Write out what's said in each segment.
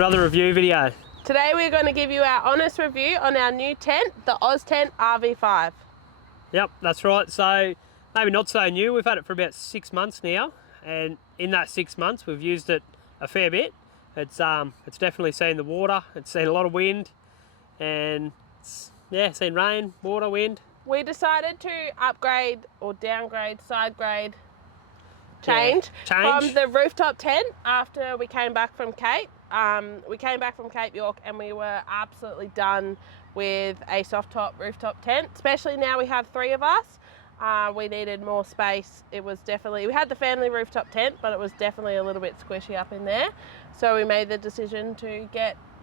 another review video. Today we're going to give you our honest review on our new tent, the Oztent RV5. Yep, that's right. So maybe not so new. We've had it for about 6 months now, and in that 6 months we've used it a fair bit. It's definitely seen the water. It's seen a lot of wind, and it's seen rain, water, wind. We decided to upgrade or downgrade, side grade, change from the rooftop tent after we came back from Cape. We came back from Cape York and we were absolutely done with a soft top rooftop tent, especially now we have 3 of us. We needed more space. It was definitely, we had the family rooftop tent, but it was definitely a little bit squishy up in there. So we made the decision to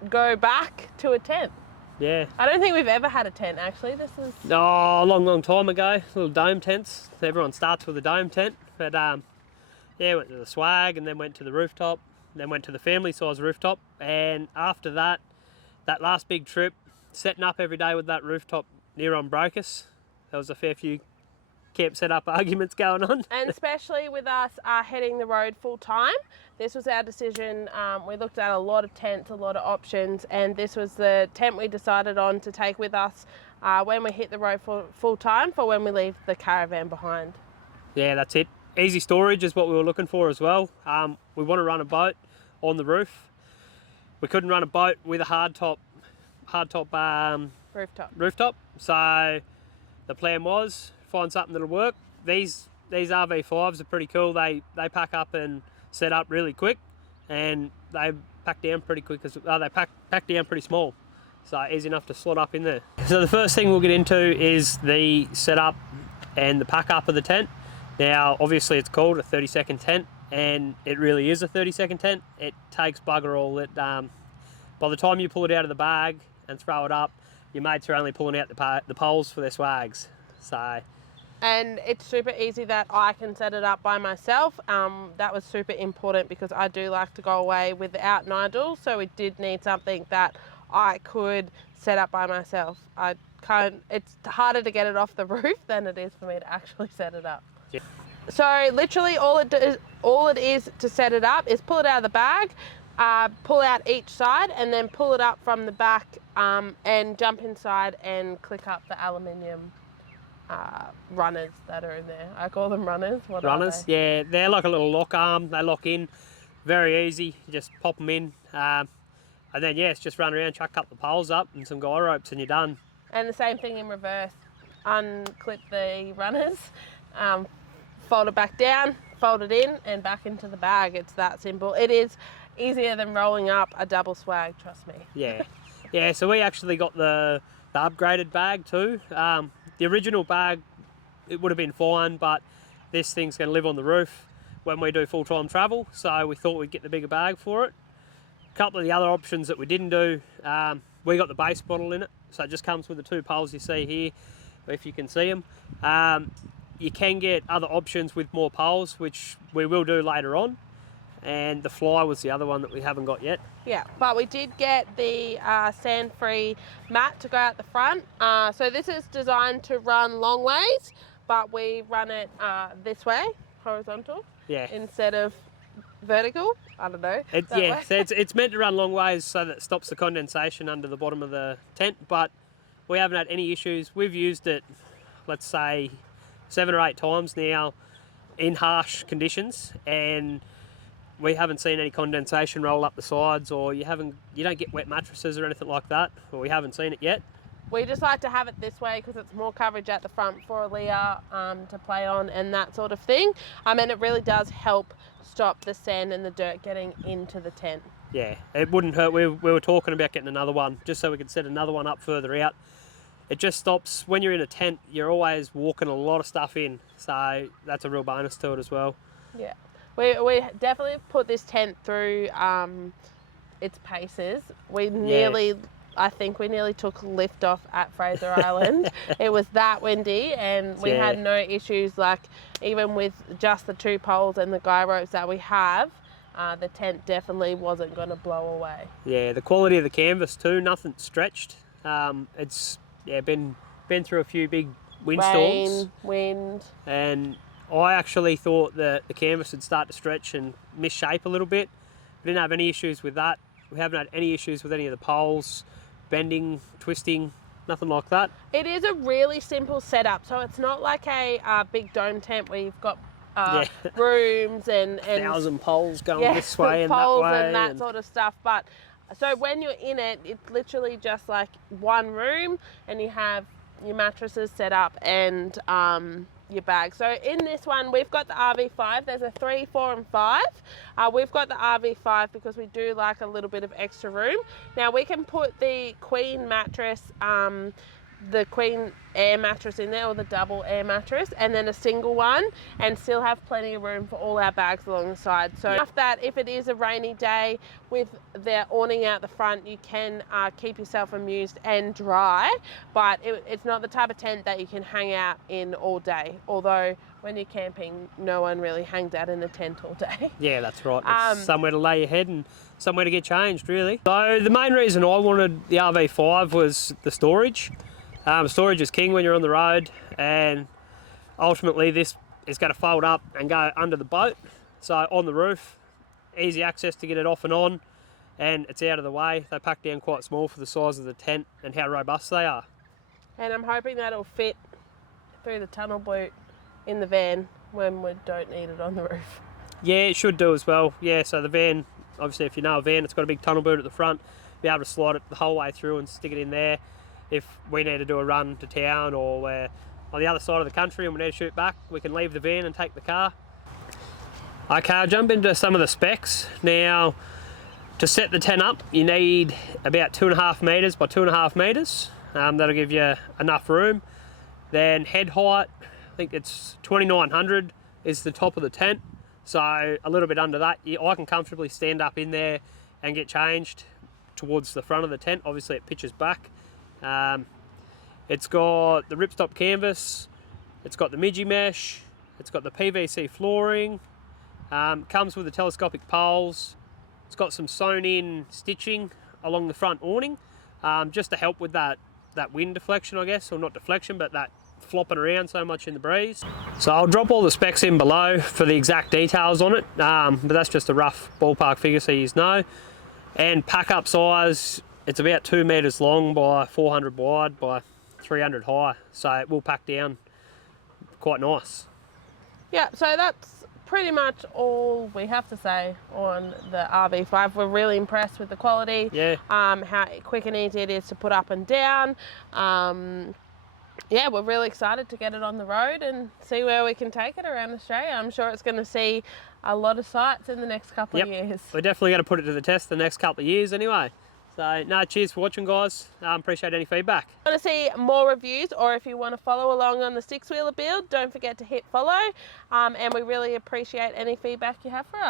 go back to a tent. Yeah. I don't think we've ever had a tent actually. This is... Oh, a long time ago. Little dome tents. Everyone starts with a dome tent. But yeah, went to the swag and then went to the rooftop. Then went to the family size rooftop. And after that, that last big trip, setting up every day with that rooftop near on broke us. There was a fair few camp setup arguments going on. And especially with us heading the road full time, this was our decision. We looked at a lot of tents, a lot of options, and this was the tent we decided on to take with us when we hit the road full time for when we leave the caravan behind. Yeah, that's it. Easy storage is what we were looking for as well. We want to run a boat on the roof. We couldn't run a boat with a hardtop rooftop. So the plan was find something that'll work. These RV5s are pretty cool. They pack up and set up really quick, and they pack down pretty quick. They pack down pretty small, so easy enough to slot up in there. So the first thing we'll get into is the setup and the pack up of the tent. Now obviously it's called a 30-second tent, and it really is a 30-second tent. It takes bugger all. By the time you pull it out of the bag and throw it up, your mates are only pulling out the poles for their swags. So. And it's super easy that I can set it up by myself. That was super important because I do like to go away without Nigel, so we did need something that I could set up by myself. It's harder to get it off the roof than it is for me to actually set it up. Yeah. So literally all it is to set it up is pull it out of the bag, pull out each side, and then pull it up from the back and jump inside and click up the aluminium runners that are in there. I call them runners. What runners? Are they? Yeah, they're like a little lock arm. They lock in. Very easy. You just pop them in, and then it's just run around, chuck a couple of poles up and some guy ropes, and you're done. And the same thing in reverse. Unclip the runners, fold it back down, fold it in, and back into the bag. It's that simple. It is easier than rolling up a double swag. Trust me. Yeah, yeah. So we actually got the upgraded bag too. The original bag, it would have been fine, but this thing's going to live on the roof when we do full-time travel, so we thought we'd get the bigger bag for it. A couple of the other options that we didn't do, we got the base model in it, so it just comes with the 2 poles you see here, if you can see them. You can get other options with more poles, which we will do later on, and the fly was the other one that we haven't got yet. Yeah, but we did get the sand-free mat to go out the front. So this is designed to run long ways, but we run it this way, horizontal, instead of vertical. I don't know. So it's meant to run long ways so that it stops the condensation under the bottom of the tent, but we haven't had any issues. We've used it, let's say, 7 or 8 times now in harsh conditions, and we haven't seen any condensation roll up the sides, or you don't get wet mattresses or anything like that, or we haven't seen it yet. We just like to have it this way because it's more coverage at the front for Leah to play on and that sort of thing. And it really does help stop the sand and the dirt getting into the tent. Yeah, it wouldn't hurt. We were talking about getting another one just so we could set another one up further out. It just stops, when you're in a tent, you're always walking a lot of stuff in, so that's a real bonus to it as well. Yeah. We definitely put this tent through its paces. I think we nearly took lift off at Fraser Island. It was that windy, and we had no issues. Like, even with just the 2 poles and the guy ropes that we have, the tent definitely wasn't going to blow away. Yeah, the quality of the canvas too, nothing stretched. It's been through a few big windstorms. Wind. And I actually thought that the canvas would start to stretch and misshape a little bit. We didn't have any issues with that. We haven't had any issues with any of the poles, bending, twisting, nothing like that. It is a really simple setup, so it's not like a big dome tent where you've got rooms and 1,000 poles going this way and that poles way. and that sort of stuff. But so when you're in it, it's literally just like one room, and you have your mattresses set up and your bag. So in this one, we've got the RV5. There's a 3, 4 and 5. We've got the RV5 because we do like a little bit of extra room. Now we can put the queen mattress, the queen air mattress in there, or the double air mattress, and then a single one, and still have plenty of room for all our bags along the side. So enough that if it is a rainy day with the awning out the front, you can keep yourself amused and dry, but it's not the type of tent that you can hang out in all day, although when you're camping, no one really hangs out in a tent all day. Yeah, that's right. It's somewhere to lay your head and somewhere to get changed, really. So the main reason I wanted the RV5 was the storage. Storage is king when you're on the road, and ultimately this is going to fold up and go under the boat. So on the roof, easy access to get it off and on, and it's out of the way. They pack down quite small for the size of the tent and how robust they are. And I'm hoping that'll fit through the tunnel boot in the van when we don't need it on the roof. Yeah, it should do as well. Yeah, so the van, obviously if you know a van, it's got a big tunnel boot at the front. Be able to slide it the whole way through and stick it in there. If we need to do a run to town, or we're on the other side of the country and we need to shoot back, we can leave the van and take the car. Okay, I'll jump into some of the specs. Now, to set the tent up, you need about 2.5 metres by 2.5 metres. That'll give you enough room. Then head height, I think it's 2,900 is the top of the tent. So a little bit under that, I can comfortably stand up in there and get changed towards the front of the tent. Obviously it pitches back. It's got the ripstop canvas, it's got the midgie mesh, it's got the PVC flooring, comes with the telescopic poles, it's got some sewn in stitching along the front awning, just to help with that wind deflection, I guess, or not deflection, but that flopping around so much in the breeze. So I'll drop all the specs in below for the exact details on it, but that's just a rough ballpark figure so you know. And pack up size, it's about 2 metres long by 400 wide by 300 high, so it will pack down quite nice. Yeah, so that's pretty much all we have to say on the RV5. We're really impressed with the quality, how quick and easy it is to put up and down. Yeah, we're really excited to get it on the road and see where we can take it around Australia. I'm sure it's going to see a lot of sights in the next couple of years. We're definitely going to put it to the test the next couple of years anyway. So, no, cheers for watching, guys. Appreciate any feedback. If you want to see more reviews, or if you want to follow along on the 6-wheeler build, don't forget to hit follow. And we really appreciate any feedback you have for us.